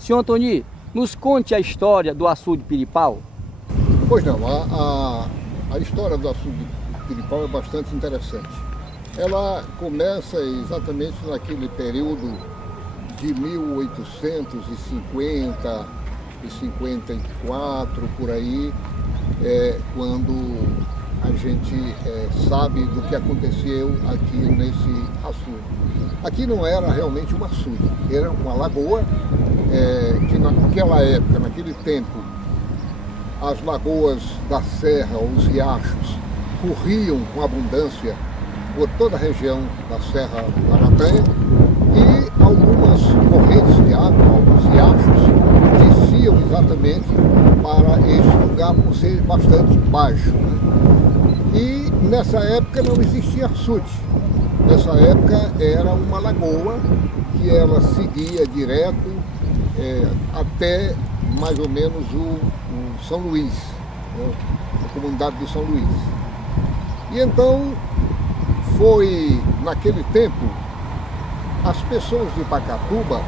Senhor Antoni, nos conte a história do açude Piripau. Pois não, a história do açude Piripau é bastante interessante. Ela começa exatamente naquele período de 1850 e 54, por aí, quando a gente sabe do que aconteceu aqui nesse açude. Aqui não era realmente um açude, era uma lagoa que naquela época, naquele tempo, as lagoas da serra, os riachos, corriam com abundância por toda a região da Serra Maratanha e algumas correntes de água, alguns riachos, desciam exatamente para este lugar por ser bastante baixo. E nessa época não existia açude. Nessa época era uma lagoa que ela seguia direto até mais ou menos o São Luís, a comunidade do São Luís. E então foi, naquele tempo, as pessoas de Pacatuba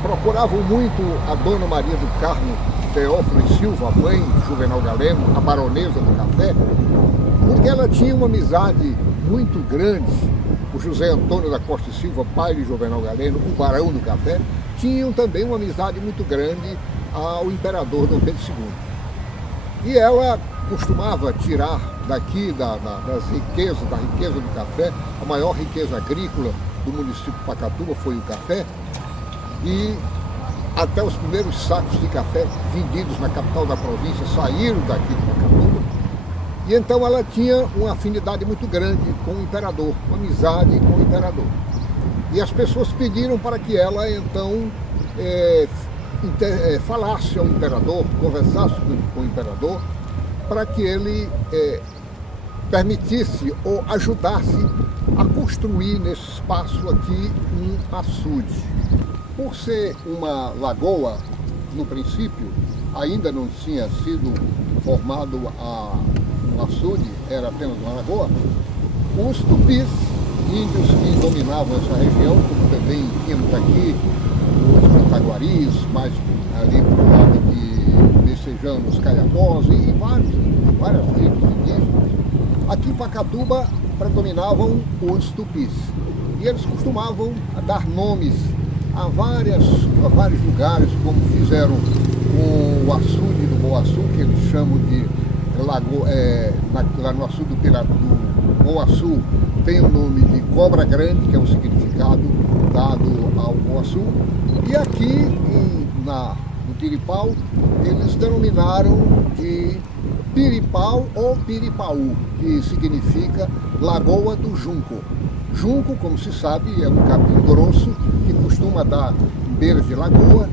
procuravam muito a Dona Maria do Carmo Teófilo e Silva, mãe de Juvenal Galeno, a baronesa do café, porque ela tinha uma amizade muito grande. O José Antônio da Costa e Silva, pai de Juvenal Galeno, o barão do café, tinham também uma amizade muito grande ao imperador Dom Pedro II. E ela costumava tirar daqui das riquezas, da riqueza do café, a maior riqueza agrícola do município de Pacatuba foi o café, e até os primeiros sacos de café vendidos na capital da província saíram daqui de Pacatuba. E então ela tinha uma afinidade muito grande com o imperador, uma amizade com o imperador. E as pessoas pediram para que ela então falasse ao imperador, conversasse com o imperador, para que ele permitisse ou ajudasse a construir nesse espaço aqui um açude. Por ser uma lagoa, no princípio, ainda não tinha sido formado um açude, era apenas uma lagoa, os tupis, índios que dominavam essa região, como também tínhamos aqui os Pantaguaris, mais ali para o lado de Messejana, os Caiapós e várias tribos indígenas. Aqui em Pacatuba predominavam os tupis. E eles costumavam dar nomes a vários lugares, como fizeram o açude do Boaçu, que eles chamam de lagoa, lá no açude do Boaçu tem o nome de Cobra Grande, que é o significado dado ao Boaçu. E aqui no Piripau, eles denominaram de Piripau ou Piripaú, que significa Lagoa do Junco. Junco, como se sabe, é um capim grosso que costuma dar em beiras de lagoa,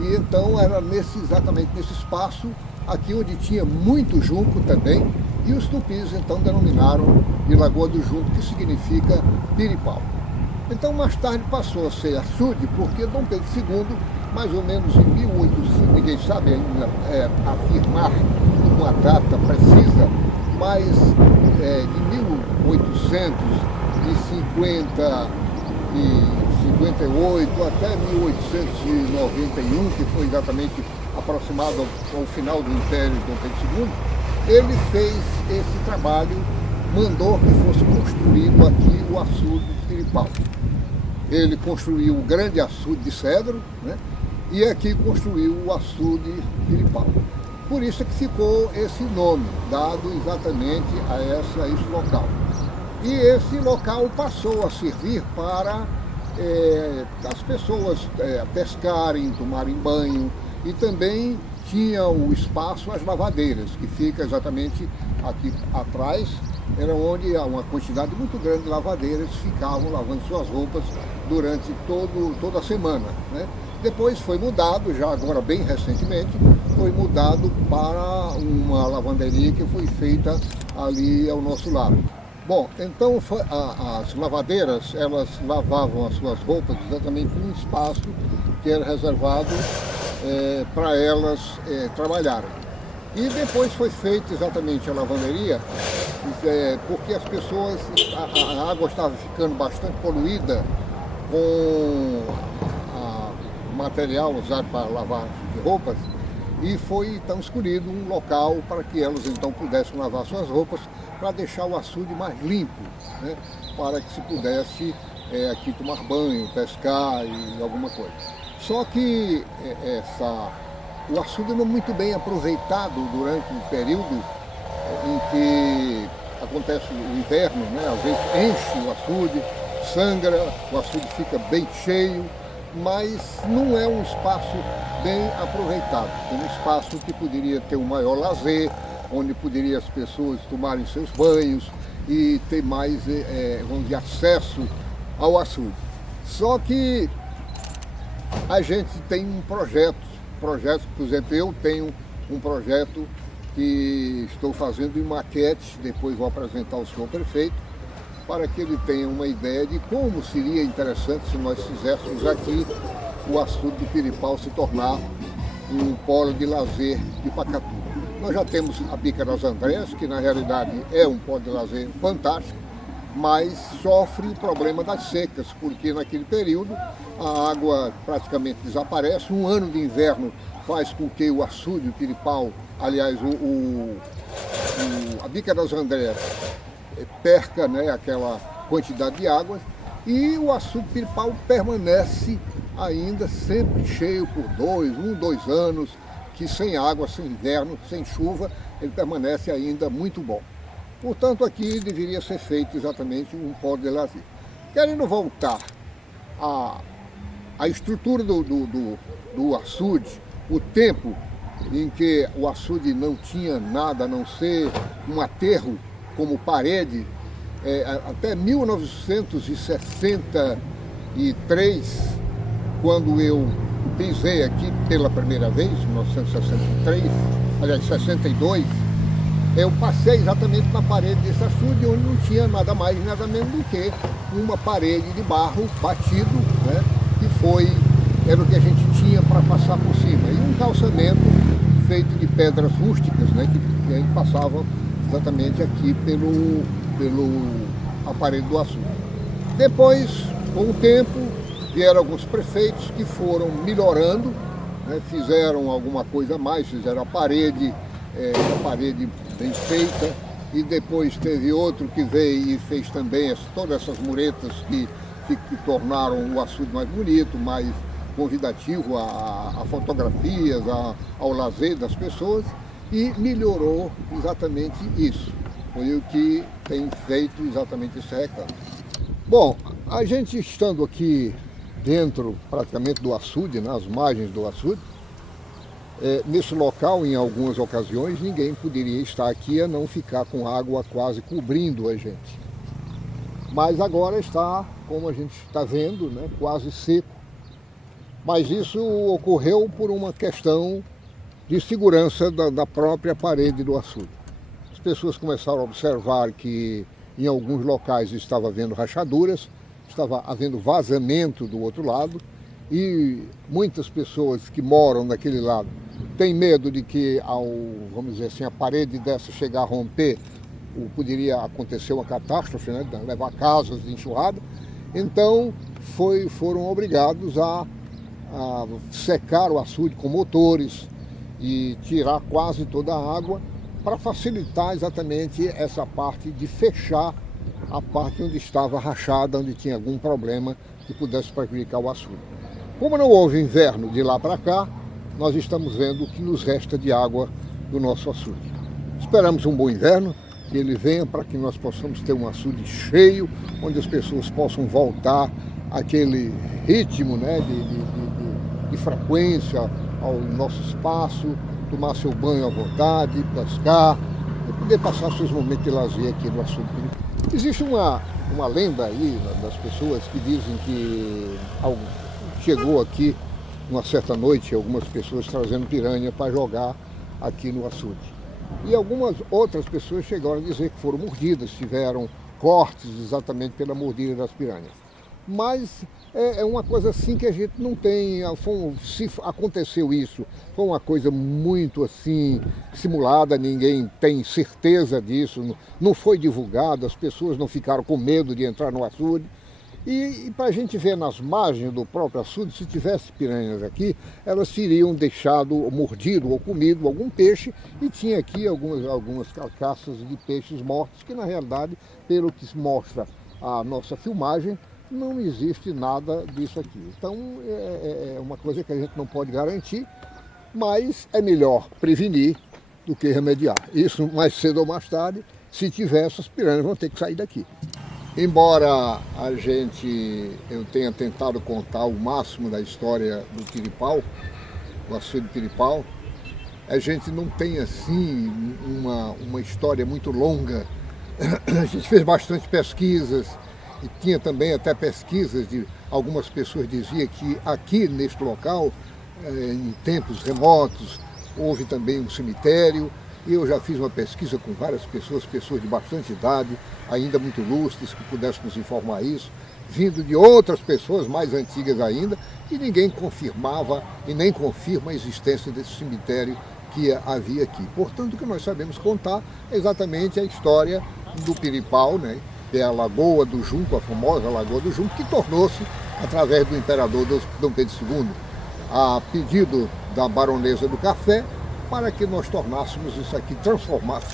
e então era exatamente nesse espaço, aqui onde tinha muito junco também, e os tupis então denominaram de Lagoa do Junco, que significa Piripau. Então mais tarde passou a ser açude, porque Dom Pedro II, mais ou menos em 1800, ninguém sabe ainda afirmar uma data precisa, mas de 1858 até 1891, que foi exatamente aproximado ao final do Império de Dom Pedro II, ele fez esse trabalho, mandou que fosse construído aqui o açude de Piripau. Ele construiu o grande açude de Cedro, né? E aqui construiu o açude de Piripau. Por isso é que ficou esse nome, dado exatamente a esse local. E esse local passou a servir para as pessoas pescarem, tomarem banho, e também tinha o espaço, as lavadeiras, que fica exatamente aqui atrás, era onde uma quantidade muito grande de lavadeiras ficavam lavando suas roupas durante toda a semana, né? Depois foi mudado, já agora bem recentemente, foi mudado para uma lavanderia que foi feita ali ao nosso lado. Bom, então as lavadeiras, elas lavavam as suas roupas exatamente num espaço que era reservado para elas trabalharem. E depois foi feita exatamente a lavanderia, porque as pessoas, a água estava ficando bastante poluída com a material usado para lavar de roupas, e foi então escolhido um local para que elas então pudessem lavar suas roupas, para deixar o açude mais limpo, né? Para que se pudesse aqui tomar banho, pescar e alguma coisa. Só que o açude não é muito bem aproveitado durante o período em que acontece o inverno, né? Às vezes enche o açude, sangra, o açude fica bem cheio, mas não é um espaço bem aproveitado. É um espaço que poderia ter um maior lazer, onde poderia as pessoas tomarem seus banhos e ter mais vamos dizer, acesso ao açude. Só que a gente tem um projeto, por exemplo, eu tenho um projeto que estou fazendo em maquete, depois vou apresentar ao senhor prefeito, para que ele tenha uma ideia de como seria interessante se nós fizéssemos aqui o açude do Piripau se tornar um polo de lazer de Pacatu. Nós já temos a Bica das Andréas, que na realidade é um polo de lazer fantástico, mas sofre o problema das secas, porque naquele período a água praticamente desaparece. Um ano de inverno faz com que o açude, o Piripau, aliás, a Bica das Andréas, perca, né, aquela quantidade de água, e o açude Piripau permanece ainda sempre cheio por 2 anos, que sem água, sem inverno, sem chuva, ele permanece ainda muito bom. Portanto, aqui deveria ser feito exatamente um polo de lazer. Querendo voltar à estrutura do açude, o tempo em que o açude não tinha nada a não ser um aterro como parede, até 1963, quando eu pisei aqui pela primeira vez, em 1963, aliás, 62, eu passei exatamente na parede desse açude, onde não tinha nada mais, nada menos do que uma parede de barro batido, né, que era o que a gente tinha para passar por cima, e um calçamento feito de pedras rústicas, né, que a gente passava exatamente aqui pelo aparelho do açude. Depois, com o tempo, vieram alguns prefeitos que foram melhorando, né, fizeram alguma coisa a mais, fizeram a parede bem feita, e depois teve outro que veio e fez também todas essas muretas que tornaram o açude mais bonito, mais convidativo a fotografias, ao lazer das pessoas, e melhorou exatamente isso. Foi o que tem feito exatamente esse recanto. Bom, a gente estando aqui dentro praticamente do açude, nas margens do açude, nesse local, em algumas ocasiões, ninguém poderia estar aqui a não ficar com água quase cobrindo a gente. Mas agora está, como a gente está vendo, né, quase seco. Mas isso ocorreu por uma questão de segurança da própria parede do açude. As pessoas começaram a observar que em alguns locais estava havendo rachaduras, estava havendo vazamento do outro lado, e muitas pessoas que moram naquele lado têm medo de que, vamos dizer assim, a parede dessa chegar a romper, poderia acontecer uma catástrofe, né, levar casas de enxurrada. Então foram obrigados a secar o açude com motores e tirar quase toda a água, para facilitar exatamente essa parte de fechar a parte onde estava rachada, onde tinha algum problema que pudesse prejudicar o açude. Como não houve inverno de lá para cá, nós estamos vendo o que nos resta de água do nosso açude. Esperamos um bom inverno, que ele venha para que nós possamos ter um açude cheio, onde as pessoas possam voltar àquele ritmo, né, de frequência ao nosso espaço, tomar seu banho à vontade, pescar, e poder passar seus momentos de lazer aqui no açude. Existe uma lenda aí das pessoas que dizem que chegou aqui uma certa noite algumas pessoas trazendo piranha para jogar aqui no açude. E algumas outras pessoas chegaram a dizer que foram mordidas, tiveram cortes exatamente pela mordida das piranhas. Mas é uma coisa assim que a gente não tem, se aconteceu isso, foi uma coisa muito assim simulada, ninguém tem certeza disso, não foi divulgado, as pessoas não ficaram com medo de entrar no açude. E para a gente ver nas margens do próprio açude, se tivesse piranhas aqui, elas teriam deixado mordido ou comido algum peixe, e tinha aqui algumas carcaças de peixes mortos, que na realidade, pelo que mostra a nossa filmagem, não existe nada disso aqui. Então é uma coisa que a gente não pode garantir, mas é melhor prevenir do que remediar. Isso mais cedo ou mais tarde, se tiver, essas piranhas vão ter que sair daqui. Embora eu tenha tentado contar o máximo da história do piripau, do açude piripau, a gente não tem assim uma história muito longa. A gente fez bastante pesquisas, e tinha também até pesquisas de algumas pessoas diziam que aqui neste local, em tempos remotos, houve também um cemitério. Eu já fiz uma pesquisa com várias pessoas de bastante idade, ainda muito lúcidas, que pudessem nos informar isso, vindo de outras pessoas mais antigas ainda, e ninguém confirmava e nem confirma a existência desse cemitério que havia aqui. Portanto, o que nós sabemos contar é exatamente a história do piripau, né? É a Lagoa do Junco, a famosa Lagoa do Junco, que tornou-se, através do imperador Dom Pedro II, a pedido da baronesa do Café, para que nós tornássemos isso aqui,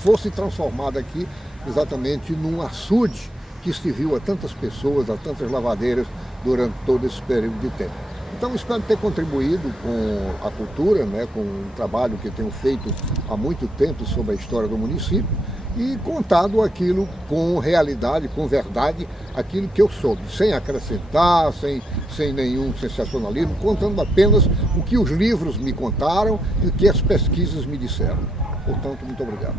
fosse transformado aqui exatamente num açude que serviu a tantas pessoas, a tantas lavadeiras durante todo esse período de tempo. Então espero ter contribuído com a cultura, né, com o trabalho que tenho feito há muito tempo sobre a história do município, e contado aquilo com realidade, com verdade, aquilo que eu soube, sem acrescentar, sem nenhum sensacionalismo, contando apenas o que os livros me contaram e o que as pesquisas me disseram. Portanto, muito obrigado.